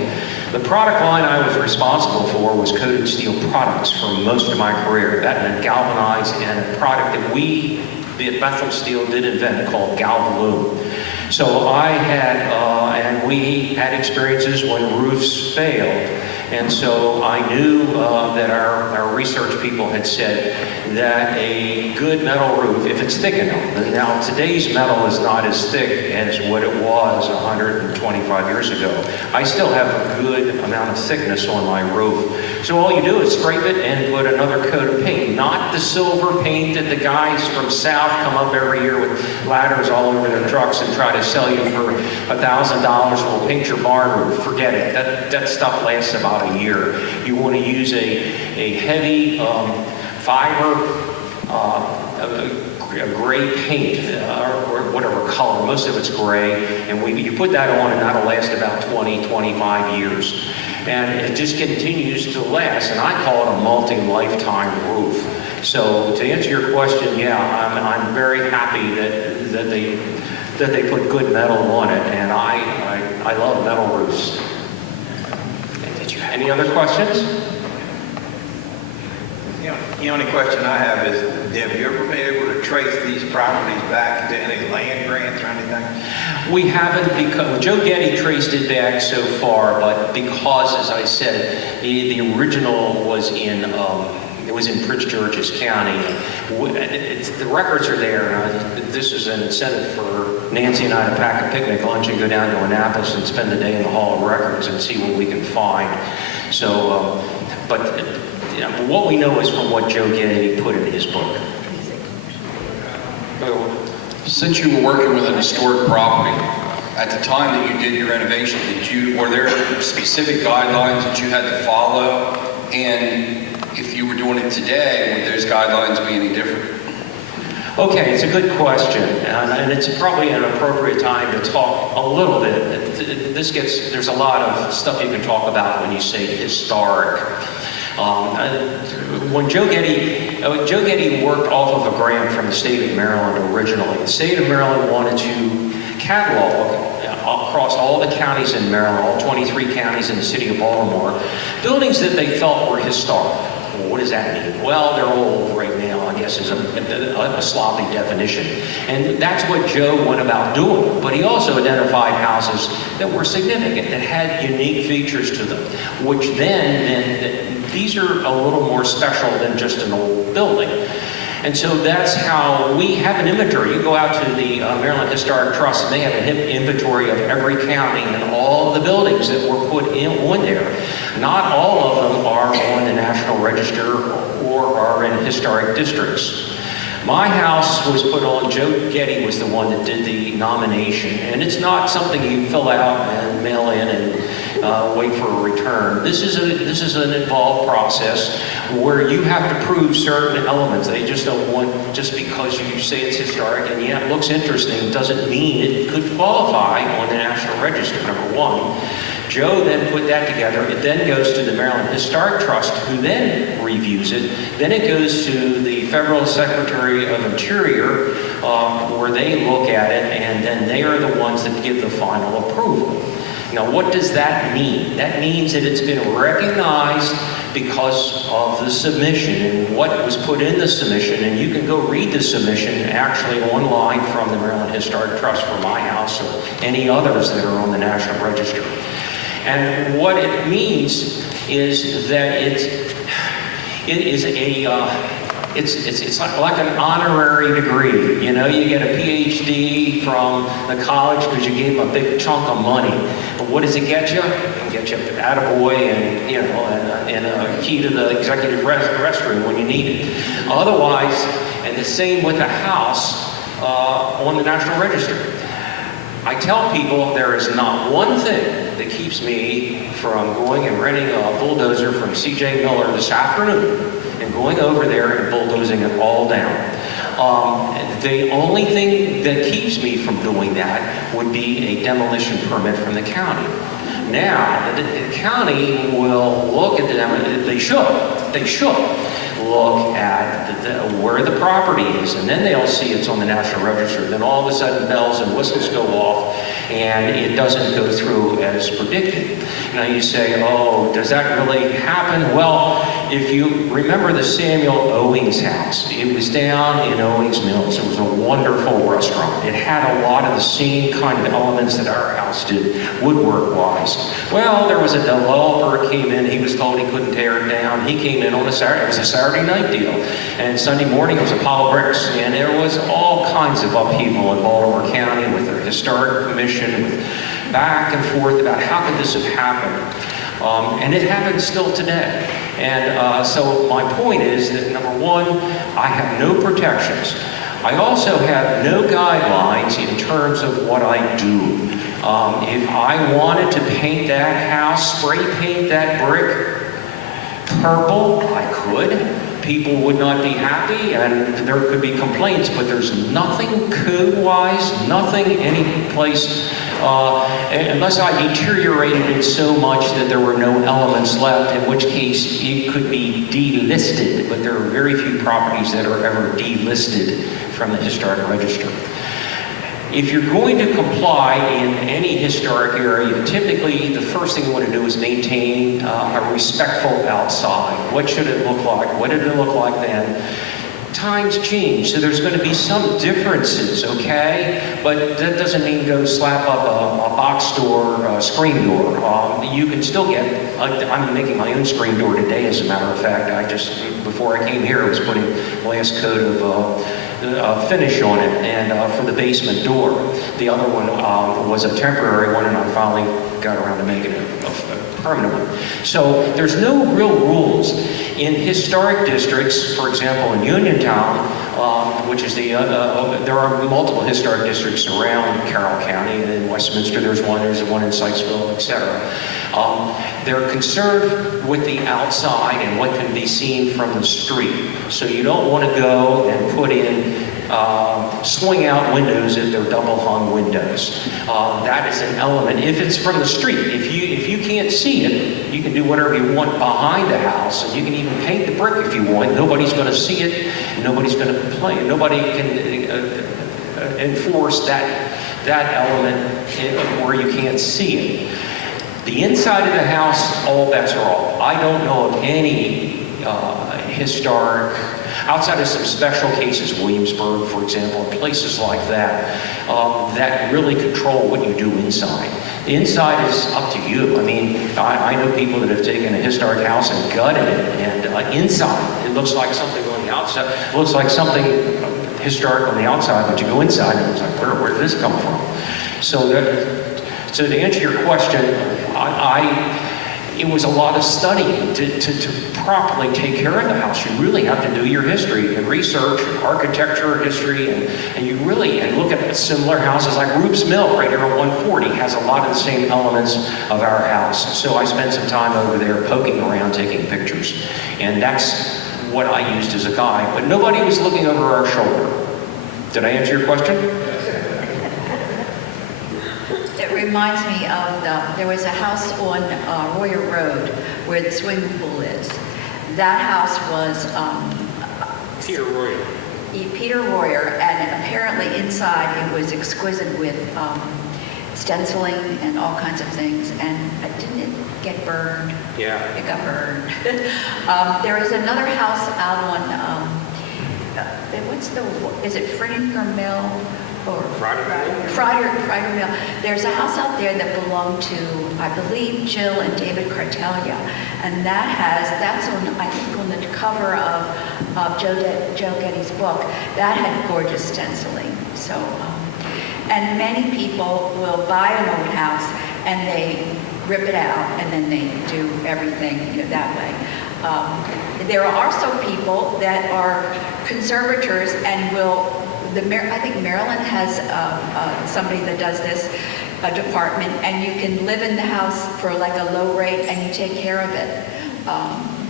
The product line I was responsible for was coated steel products for most of my career. That meant galvanized and a product that we at Bethlehem Steel did invent called Galvalume. So I had, and we had experiences when roofs failed. And so I knew that our research people had said that a good metal roof, if it's thick enough, and now today's metal is not as thick as what it was 125 years ago. I still have a good amount of thickness on my roof. So all you do is scrape it and put another coat of paint, not the silver paint that the guys from South come up every year with ladders all over their trucks and try to sell you for $1,000. We'll paint your barn roof. Forget it. That stuff lasts about a year. You want to use a heavy fiber, a gray paint, or whatever color. Most of it's gray, and you put that on, and that'll last about 20, 25 years. And it just continues to last, and I call it a multi-lifetime roof. So to answer your question, yeah, I'm very happy that they put good metal on it, and I love metal roofs. Any other questions? The only question I have is, have you ever been able to trace these properties back to any land grants or anything? We haven't, because Joe Getty traced it back so far, but because, as I said, the original was in Prince George's County. The records are there. This is an incentive for Nancy and I to pack a picnic lunch and go down to Annapolis and spend the day in the Hall of Records and see what we can find. So, what we know is from what Joe Getty put in his book. Since you were working with an historic property, at the time that you did your renovation, were there specific guidelines that you had to follow? And if you were doing it today, would those guidelines be any different? Okay, it's a good question, and it's probably an appropriate time to talk a little bit. There's a lot of stuff you can talk about when you say historic. When Joe Getty worked off of a grant from the state of Maryland originally. The state of Maryland wanted to catalog across all the counties in Maryland, all 23 counties in the city of Baltimore, buildings that they felt were historic. Well, what does that mean? Well, they're old right now. I guess is a sloppy definition. And that's what Joe went about doing. But he also identified houses that were significant, that had unique features to them, which then meant that these are a little more special than just an old building. And so that's how we have an inventory. You go out to the Maryland Historic Trust, and they have an inventory of every county and all of the buildings that were put on there. Not all of them are on the National Register or are in historic districts. My house was put on, Joe Getty was the one that did the nomination, and it's not something you fill out and mail in and wait for a return. This is an involved process where you have to prove certain elements. They just don't want, just because you say it's historic and yeah, it looks interesting, doesn't mean it could qualify on the National Register, number one. Joe then put that together. It then goes to the Maryland Historic Trust, who then reviews it. Then it goes to the Federal Secretary of Interior, where they look at it, and then they are the ones that give the final approval. Now, what does that mean? That means that it's been recognized because of the submission and what was put in the submission, and you can go read the submission actually online from the Maryland Historic Trust for my house or any others that are on the National Register. And what it means is that it's like an honorary degree. You know, you get a PhD from the college because you gave them a big chunk of money. But what does it get you? It gets you an attaboy and, you know, and a key to the executive restroom when you need it. Otherwise, and the same with the house on the National Register. I tell people there is not one thing that keeps me from going and renting a bulldozer from C.J. Miller this afternoon and going over there and bulldozing it all down. The only thing that keeps me from doing that would be a demolition permit from the county. Now, the county will look at they should look at where the property is, and then they'll see it's on the National Register. Then all of a sudden bells and whistles go off, and it doesn't go through as predicted. Now you say, oh, does that really happen? Well, if you remember the Samuel Owings house, it was down in Owings Mills. It was a wonderful restaurant. It had a lot of the same kind of elements that our house did, woodwork-wise. Well, there was a developer came in. He was told he couldn't tear it down. He came in on a Saturday. It was a Saturday night deal. And Sunday morning, it was a pile of bricks. And there was all kinds of upheaval in Baltimore County with their historic commission, with back and forth about how could this have happened. And it happens still today. And so my point is that, number one, I have no protections. I also have no guidelines in terms of what I do. If I wanted to paint that house, spray paint that brick purple, I could. People would not be happy, and there could be complaints, but there's nothing code-wise, nothing any place, unless I deteriorated it so much that there were no elements left, in which case it could be delisted, but there are very few properties that are ever delisted from the Historic Register. If you're going to comply in any historic area, typically the first thing you want to do is maintain a respectful outside. What should it look like? What did it look like then? Times change, so there's going to be some differences, okay? But that doesn't mean go slap up a box door, a screen door. You can still get, I'm making my own screen door today, as a matter of fact. Before I came here, I was putting last coat of finish on it, and for the basement door. The other one was a temporary one, and I finally got around to making it a permanent one. So there's no real rules. In historic districts, for example, in Uniontown, which is there are multiple historic districts around Carroll County, and in Westminster there's one in Sykesville, etc. They're concerned with the outside and what can be seen from the street. So you don't want to go and put in swing out windows if they're double hung windows. That is an element. If it's from the street, if you can't see it, you can do whatever you want behind the house, and you can even paint the brick if you want. Nobody's going to see it. Nobody's going to complain. Nobody can enforce that element where you can't see it. The inside of the house, all bets are off. I don't know of any historic. outside of some special cases, Williamsburg, for example, and places like that, that really control what you do inside. The inside is up to you. I mean, I know people that have taken a historic house and gutted it, and inside, it looks like something on the outside, it looks like something historic on the outside, but you go inside and it's like, where did this come from? So to answer your question, it was a lot of studying to properly take care of the house. You really have to do your history and research, architecture history, and you really, and look at similar houses like Rupe's Mill right here on 140 has a lot of the same elements of our house. So I spent some time over there poking around, taking pictures. And that's what I used as a guide, but nobody was looking over our shoulder. Did I answer your question? It reminds me of there was a house on Royer Road where the swimming pool is. That house was Peter Royer. Peter Royer, and apparently inside it was exquisite with stenciling and all kinds of things. And didn't it get burned? Yeah. It got burned. There is another house out on is it Frininger Mill? Or Frider Mill. There's a house out there that belonged to, I believe, Jill and David Cartelia, and that's on, I think, on the cover of Joe Getty's book. That had gorgeous stenciling. So, and many people will buy an old house and they rip it out and then they do everything that way. There are also people that are conservators and will. I think Maryland has somebody that does this, a department, and you can live in the house for like a low rate and you take care of it.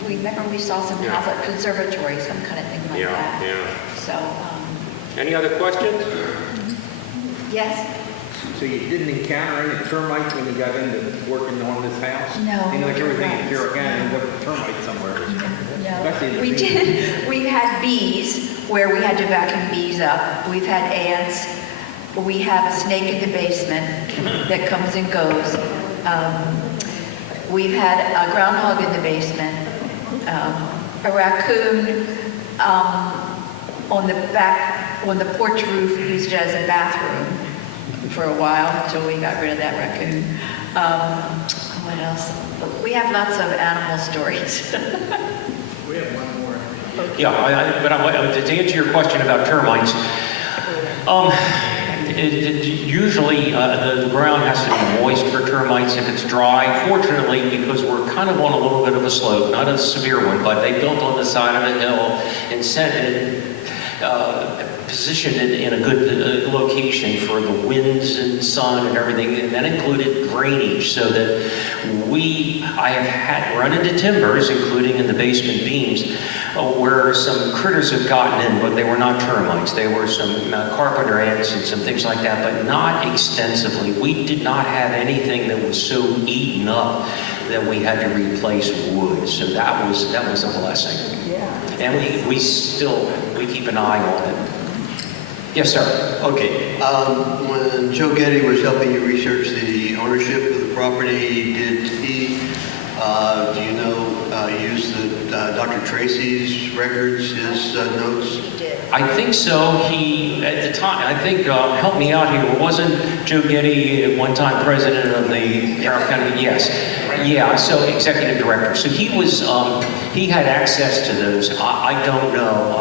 Remember we saw some house at conservatory, some kind of thing like that. Yeah. So. Any other questions? Yes. So you didn't encounter any termites when you got into working on this house? No. You know, like everything in Carroll County, there were termites somewhere. No. We did. We had bees where we had to vacuum bees up. We've had ants. We have a snake in the basement that comes and goes. We've had a groundhog in the basement, a raccoon on the porch roof used it as a bathroom for a while until we got rid of that raccoon. What else? We have lots of animal stories. We have one more. Yeah, but to answer your question about termites, usually the ground has to be moist for termites if it's dry. Fortunately, because we're kind of on a little bit of a slope, not a severe one, but they built on the side of a hill and positioned it in a good location for the winds and sun and everything, and that included drainage, so that I have had run into timbers, including in the basement beams, where some critters have gotten in, but they were not termites. They were some carpenter ants and some things like that, but not extensively. We did not have anything that was so eaten up that we had to replace wood. So that was a blessing. Yeah. And we keep an eye on it. Yes, sir. Okay. When Joe Getty was helping you research the ownership of the property, did he, do you know, use Dr. Tracy's records, his notes? He did. I think so. He, at the time, I think, help me out here, wasn't Joe Getty at one time president of the Carroll County? Yes. Yeah, so executive director. So he was, he had access to those. I don't know.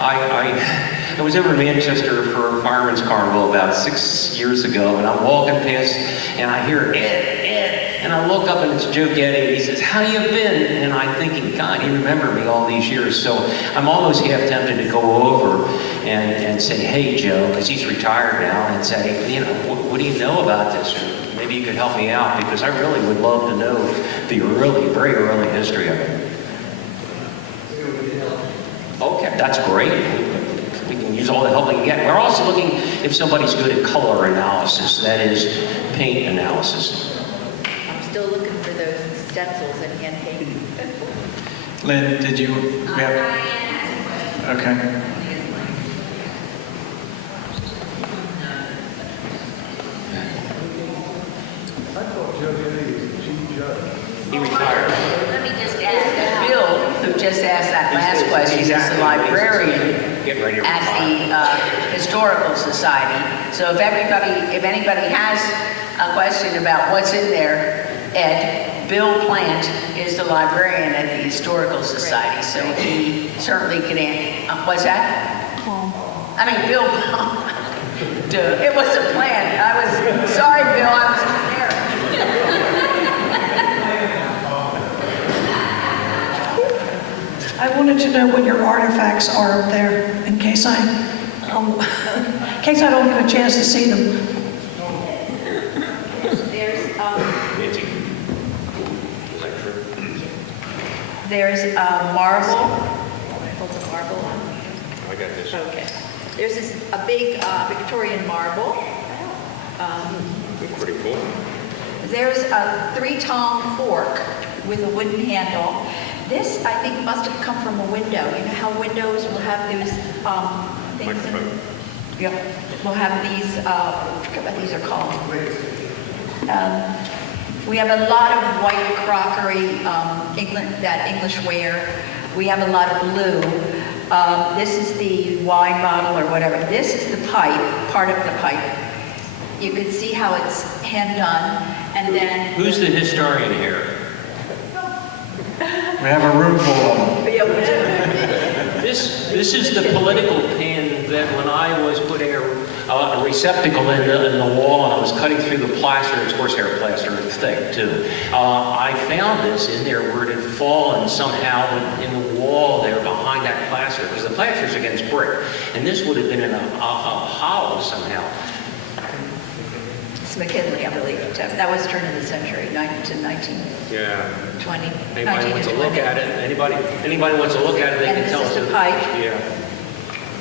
I was over in Manchester for a fireman's carnival about 6 years ago, and I'm walking past, and I hear Ed, and I look up, and it's Joe Getty, and he says, "How you been?" And I'm thinking, God, he remembered me all these years. So I'm almost half tempted to go over and say, "Hey, Joe," because he's retired now, and say, "You know, what do you know about this? Or maybe you could help me out, because I really would love to know the very early history of it." Okay, that's great. We can use all the help we can get. We're also looking if somebody's good at color analysis, that is, paint analysis. I'm still looking for those stencils and hand painting. Lynn, did you have? Okay. I thought Joe Getty was the chief judge. He retired. Let me just ask, Bill, who just asked asked that last question, is the librarian Getting ready to at retire. the Historical Society. So if anybody has a question about what's in there, Ed, Bill Plant is the librarian at the Historical Society, so he certainly can answer. What's that? I mean, Bill, duh, it was a plan. I was, sorry, Bill, I was there. I wanted to know what your artifacts are up there, in case I don't get a chance to see them. There's marble. Hold the marble on. I got this. Okay. There's a big Victorian marble. Pretty cool. There's a 3-tong fork with a wooden handle. This, I think, must have come from a window. You know how windows will have those things in? Yep. We'll have these, I forget what these are called. We have a lot of white crockery, that English ware. We have a lot of blue. This is the wine bottle or whatever. This is the pipe, part of the pipe. You can see how it's hand done, and then... Who's the historian here? We have a room full of them. This is the political pin that when I was putting a receptacle in the wall and I was cutting through the plaster, it's horsehair plaster, it's thick too. I found this in there where it had fallen somehow in the wall there behind that plaster, because the plaster's against brick, and this would have been in a hollow somehow. It's McKinley, I believe. That was turn of the century, 1920. Yeah. 19 Anybody wants to to look 20. at it? Anybody wants to look at it, they And can this tell is us. the pipe. Yeah.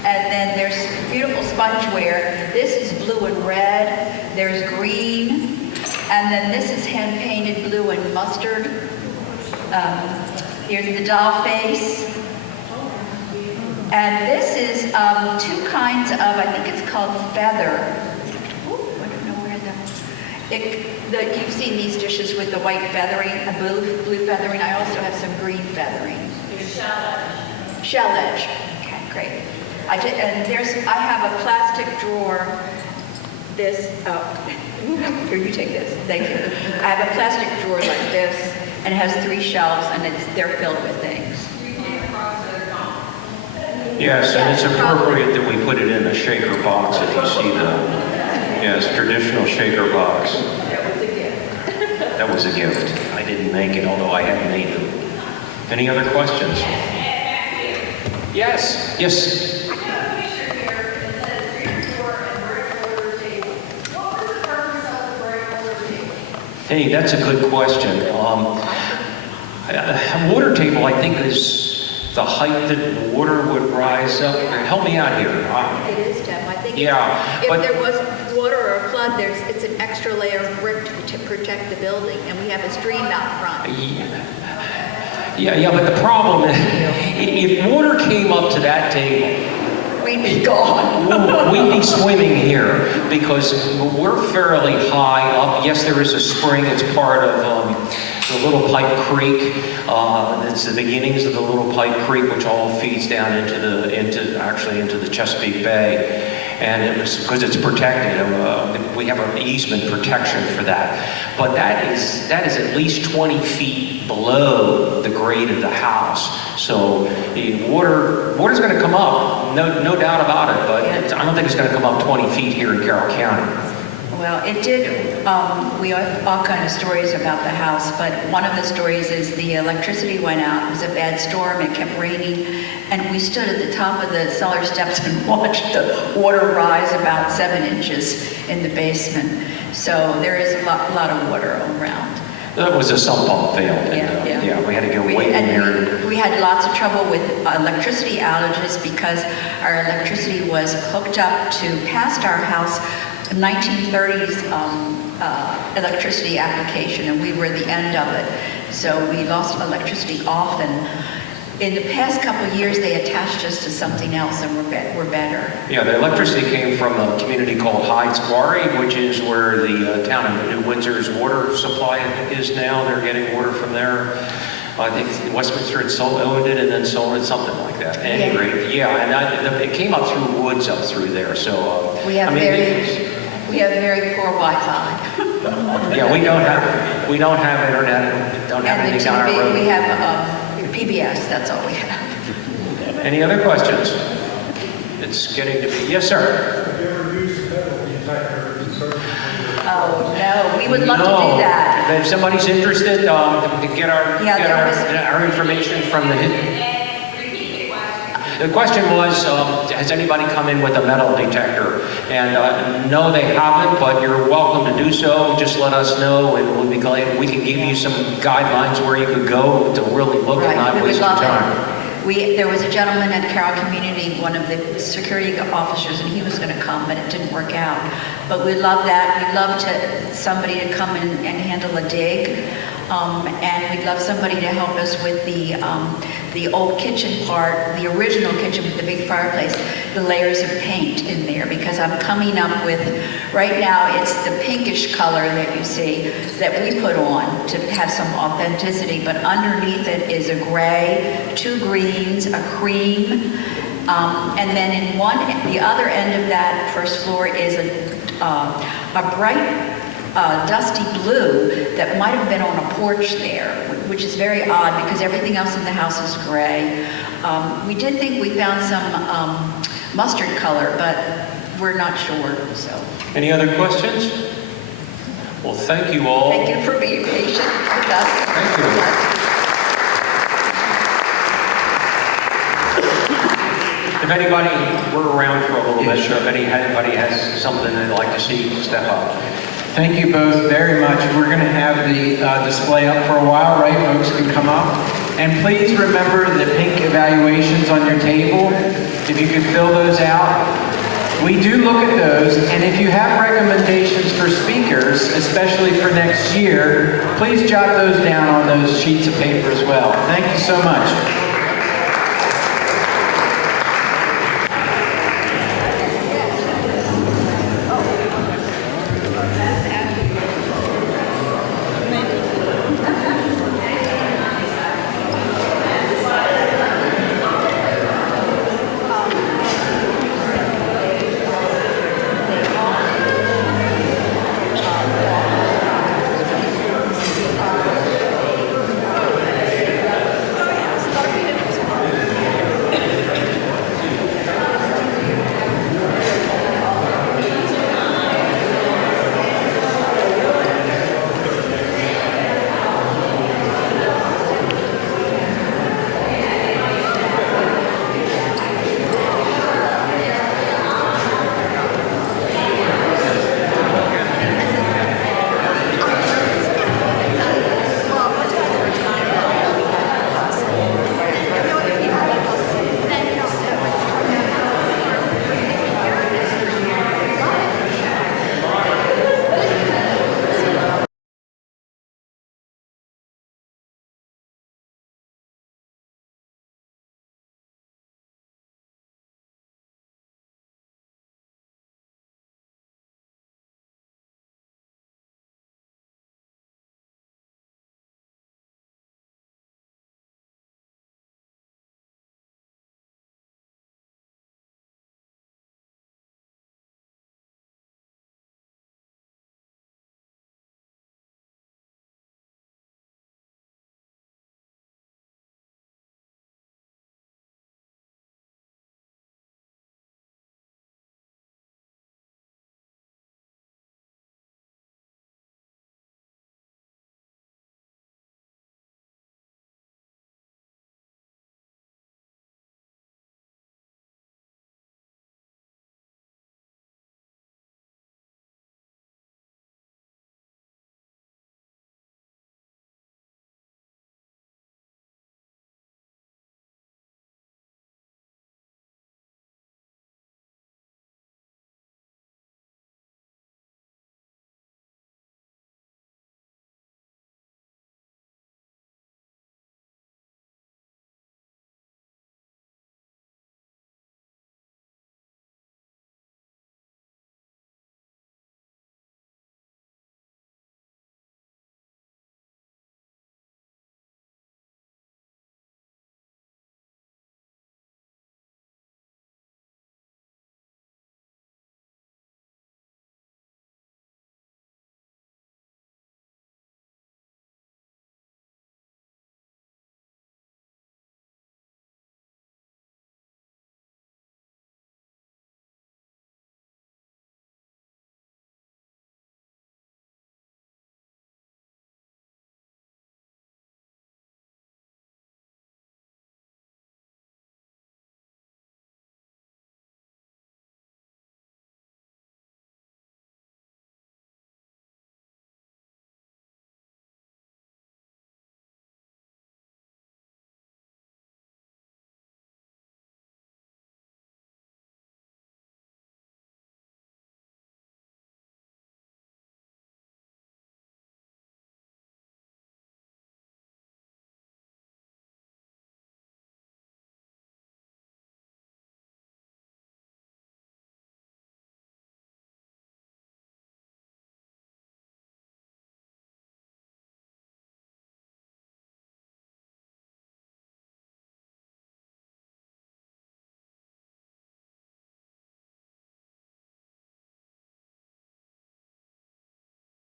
And then there's beautiful spongeware. This is blue and red. There's green. And then this is hand-painted blue and mustard. Here's the doll face. And this is 2 kinds of, I think it's called feather. Ooh, I don't know where you've seen these dishes with the white feathering, a blue feathering. I also have some green feathering. Shell edge. Okay, great. I have a plastic drawer. This, here, you take this. Thank you. I have a plastic drawer like this, and it has 3 shelves, and they're filled with things. Yes, and it's appropriate that we put it in a shaker box if you see yes, traditional shaker box. That was a gift. That was a gift. I didn't make it, although I had made them. Any other questions? Yes, yes. Hey, that's a good question. Water table, I think, is the height that water would rise up. Help me out here. It is, Tim. I think Yeah, if but- there was water or a flood, it's an extra layer of brick to protect the building, and we have a stream out front. Yeah, but the problem is, if water came up to that table, We'd be gone. we'd be swimming here because we're fairly high up. Yes, there is a spring. It's part of the Little Pipe Creek. It's the beginnings of the Little Pipe Creek, which all feeds down into the Chesapeake Bay. And it was because it's protected. We have an easement protection for that. But that is at least 20 feet below the grade of the house. So the water's going to come up, no doubt about it. But I don't think it's going to come up 20 feet here in Carroll County. Well, it did. We have all kind of stories about the house, but one of the stories is the electricity went out. It was a bad storm. It kept raining, and we stood at the top of the cellar steps and watched the water rise about 7 inches in the basement. So there is a lot of water around. That was a sump pump failed. Yeah, we had to go wait in there. We had lots of trouble with electricity outages because our electricity was hooked up to past our house 1930s electricity application, and we were the end of it. So we lost electricity often. In the past couple of years, they attached us to something else, and we're better. Yeah, the electricity came from a community called Hyde's Quarry, which is where the town of New Windsor's water supply is now. They're getting water from there. I think Westminster had owned it and then sold it, something like that. At any rate, and it came up through woods up through there, so. We have very poor Wi-Fi. Yeah, we don't have internet, don't have And anything the on our TV, road. we have PBS, that's all we have. Any other questions? It's getting to be, yes, sir. Have you ever used metal detector in search of Oh, no, we would love to No. do that. If somebody's interested, to get there was- our information from the question was, has anybody come in with a metal detector? And no, they haven't, but you're welcome to do so. Just let us know, and we'll be glad. We can give you some guidelines where you could go to really look and not We would waste your love time. it. There was a gentleman at Carroll Community, one of the security officers, and he was going to come, but it didn't work out. But we love that. We'd love somebody to come in and handle a dig. And we'd love somebody to help us with the old kitchen part, the original kitchen with the big fireplace, the layers of paint in there, because I'm coming up with, right now it's the pinkish color that you see that we put on to have some authenticity, but underneath it is a gray, 2 greens, a cream, and then in the other end of that first floor is a bright dusty blue that might have been on a porch there, which is very odd because everything else in the house is gray. We did think we found some mustard color, but we're not sure, so. Any other questions? Well, thank you all. Thank you for being patient with us. Thank you. If anybody, we're around for a little bit, so if anybody has something they'd like to see, step up. Thank you both very much. We're going to have the display up for a while, right? Folks can come up. And please remember the pink evaluations on your table. If you could fill those out. We do look at those, and if you have recommendations for speakers, especially for next year, please jot those down on those sheets of paper as well. Thank you so much.